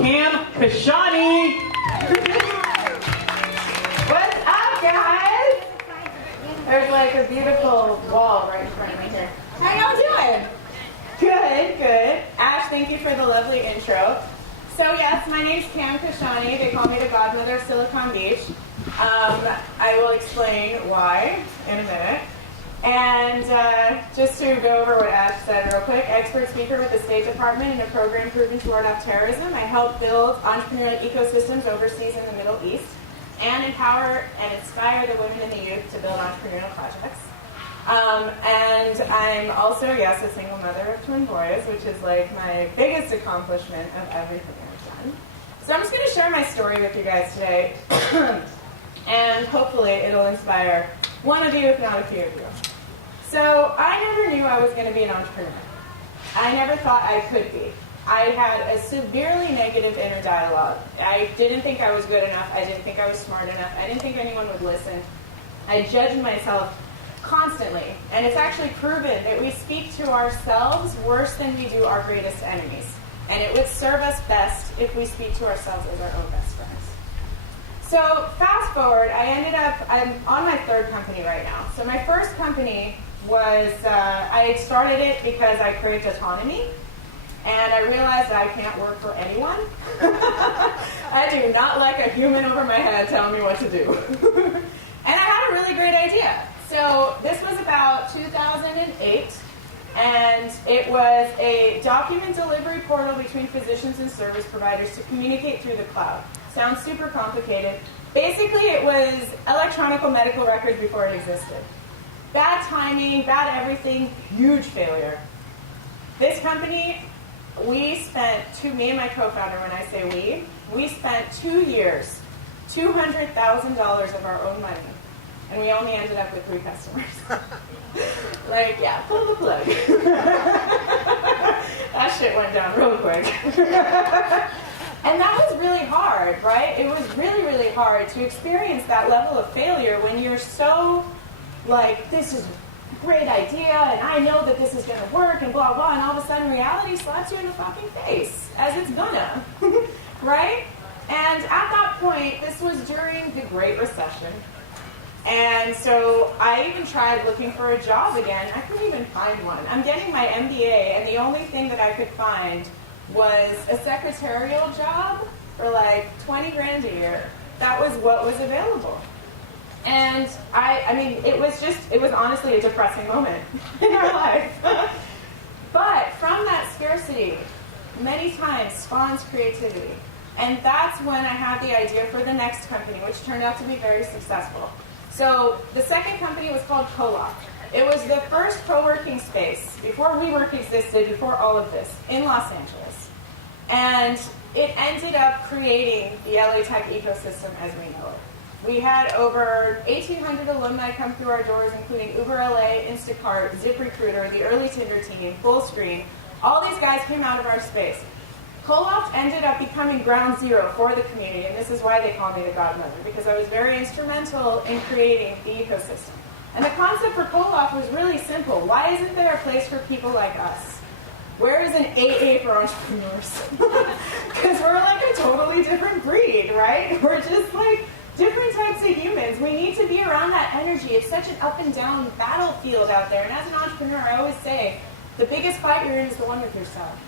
Kashani. What's up, guys? There's like a beautiful wall right in front of me here. How y'all doing? Good, good. Ash, thank you for the lovely intro. So yes, my name's Kashani. They call me the godmother of Silicon Beach. I will explain why in a minute. And just to go over what Ash said real quick, expert speaker with the State Department in a program proven to ward off terrorism. I help build entrepreneurial ecosystems overseas in the Middle East and empower and inspire the women and the youth to build entrepreneurial projects. And I'm also, yes, a single mother of twin boys, which is like my biggest accomplishment of everything I've done. So I'm just going to share my story with you guys today, and hopefully it'll inspire one of you, if not a few of you. So I never knew I was going to be an entrepreneur. I never thought I could be. I had a severely negative inner dialogue. I didn't think I was good enough. I didn't think I was smart enough. I didn't think anyone would listen. I judged myself constantly. And it's actually proven that we speak to ourselves worse than we do our greatest enemies. And it would serve us best if we speak to ourselves as our own best friends. So fast forward, I'm on my third company right now. So my first company was, I started it because I craved autonomy. And I realized I can't work for anyone. I do not like a human over my head telling me what to do. And I had a really great idea. So this was about 2008, and it was a document delivery portal between physicians and service providers to communicate through the cloud. Sounds super complicated. Basically, it was electronic medical records before it existed. Bad timing, bad everything, huge failure. This company, me and my co-founder, when I say we spent 2 years, $200,000 of our own money, and we only ended up with 3 customers. Like, yeah, pull the plug. That shit went down real quick. And that was really hard, right? It was really, really hard to experience that level of failure when you're so, like, this is a great idea, and I know that this is going to work, and blah, blah, and all of a sudden reality slaps you in the fucking face, as it's gonna, right? And at that point, this was during the Great Recession, and so I even tried looking for a job again. I couldn't even find one. I'm getting my MBA, and the only thing that I could find was a secretarial job for like 20 grand a year. That was what was available. And I mean, it was honestly a depressing moment in our life. But from that scarcity, many times spawns creativity. And that's when I had the idea for the next company, which turned out to be very successful. So the second company was called Co-op. It was the first co-working space, before WeWork existed, before all of this, in Los Angeles. And it ended up creating the LA tech ecosystem as we know it. We had over 1,800 alumni come through our doors, including Uber LA, Instacart, ZipRecruiter, the early Tinder team, Fullscreen. All these guys came out of our space. Co-op ended up becoming ground zero for the community, and this is why they call me the godmother, because I was very instrumental in creating the ecosystem. And the concept for co-op was really simple. Why isn't there a place for people like us? Where is an AA for entrepreneurs? Because we're like a totally different breed, right? We're just like different types of humans. We need to be around that energy. It's such an up and down battlefield out there. And as an entrepreneur, I always say, the biggest fight you're in is the one with yourself.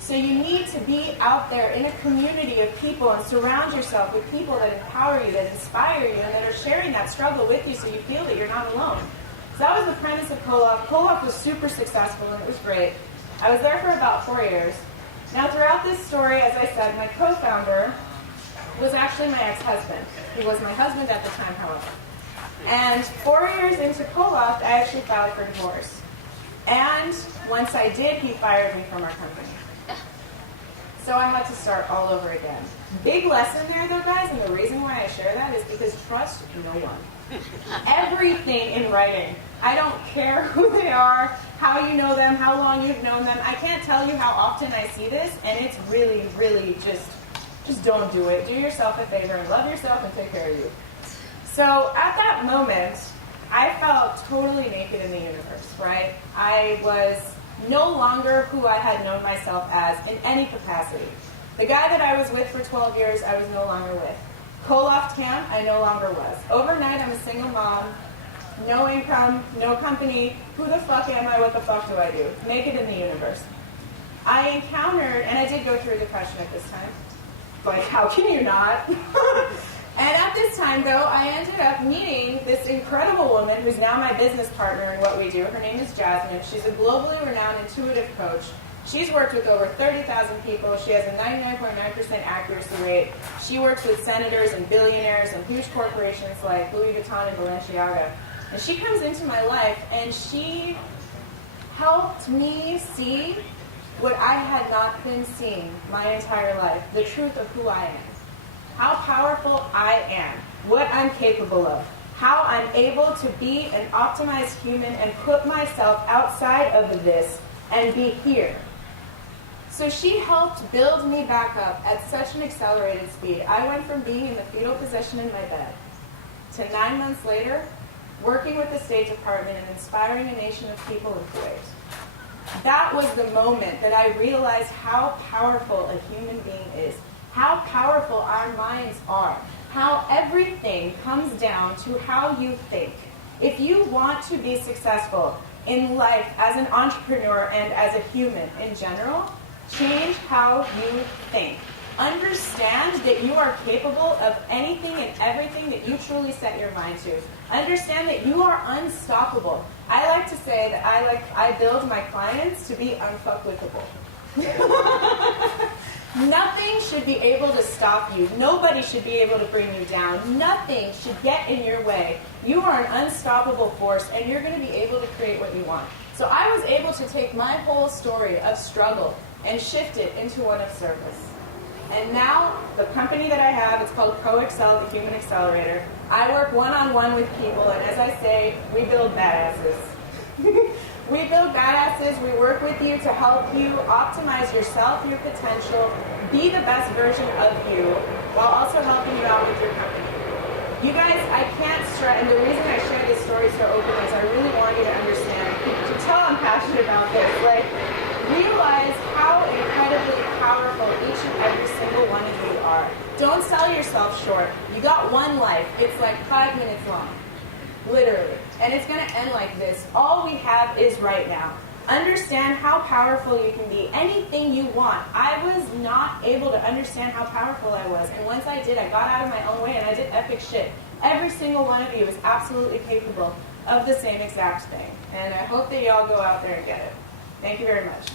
So you need to be out there in a community of people and surround yourself with people that empower you, that inspire you, and that are sharing that struggle with you so you feel that you're not alone. So that was the premise of Co-op. Co-op was super successful, and it was great. I was there for about 4 years. Now, throughout this story, as I said, my co-founder was actually my ex-husband. He was my husband at the time, however. And 4 years into Co-op, I actually filed for divorce. And once I did, he fired me from our company. So I had to start all over again. Big lesson there, though, guys, and the reason why I share that is because trust no one. Everything in writing. I don't care who they are, how you know them, how long you've known them. I can't tell you how often I see this, and it's really, really just don't do it. Do yourself a favor and love yourself and take care of you. So at that moment, I felt totally naked in the universe, right? I was no longer who I had known myself as in any capacity. The guy that I was with for 12 years, I was no longer with. Koloff Tam, I no longer was. Overnight, I'm a single mom, no income, no company. Who the fuck am I? What the fuck do I do? Naked in the universe. I encountered, and I did go through depression at this time. Like, how can you not? And at this time, though, I ended up meeting this incredible woman who's now my business partner in what we do. Her name is Jasmine. She's a globally renowned intuitive coach. She's worked with over 30,000 people. She has a 99.9% accuracy rate. She works with senators and billionaires and huge corporations like Louis Vuitton and Balenciaga. And she comes into my life, and she helped me see what I had not been seeing my entire life, the truth of who I am. How powerful I am, what I'm capable of, how I'm able to be an optimized human and put myself outside of this and be here. So she helped build me back up at such an accelerated speed. I went from being in the fetal position in my bed to 9 months later, working with the State Department and inspiring a nation of people in Kuwait. That was the moment that I realized how powerful a human being is, how powerful our minds are, how everything comes down to how you think. If you want to be successful in life as an entrepreneur and as a human in general, change how you think. Understand that you are capable of anything and everything that you truly set your mind to. Understand that you are unstoppable. I like to say that I build my clients to be unfuckwithable. Nothing should be able to stop you. Nobody should be able to bring you down. Nothing should get in your way. You are an unstoppable force, and you're going to be able to create what you want. So I was able to take my whole story of struggle and shift it into one of service. And now, the company that I have, it's called COACCEL, the Human Accelerator. I work one-on-one with people, and as I say, we build badasses. We build badasses. We work with you to help you optimize yourself, your potential, be the best version of you, while also helping you out with your company. You guys, I can't stress, and the reason I share this story so openly is I really want you to understand, to tell I'm passionate about this, like, realize how incredibly powerful each and every single one of you are. Don't sell yourself short. You got one life. It's like 5 minutes long. Literally. And it's going to end like this. All we have is right now. Understand how powerful you can be. Anything you want. I was not able to understand how powerful I was. And once I did, I got out of my own way and I did epic shit. Every single one of you is absolutely capable of the same exact thing. And I hope that y'all go out there and get it. Thank you very much.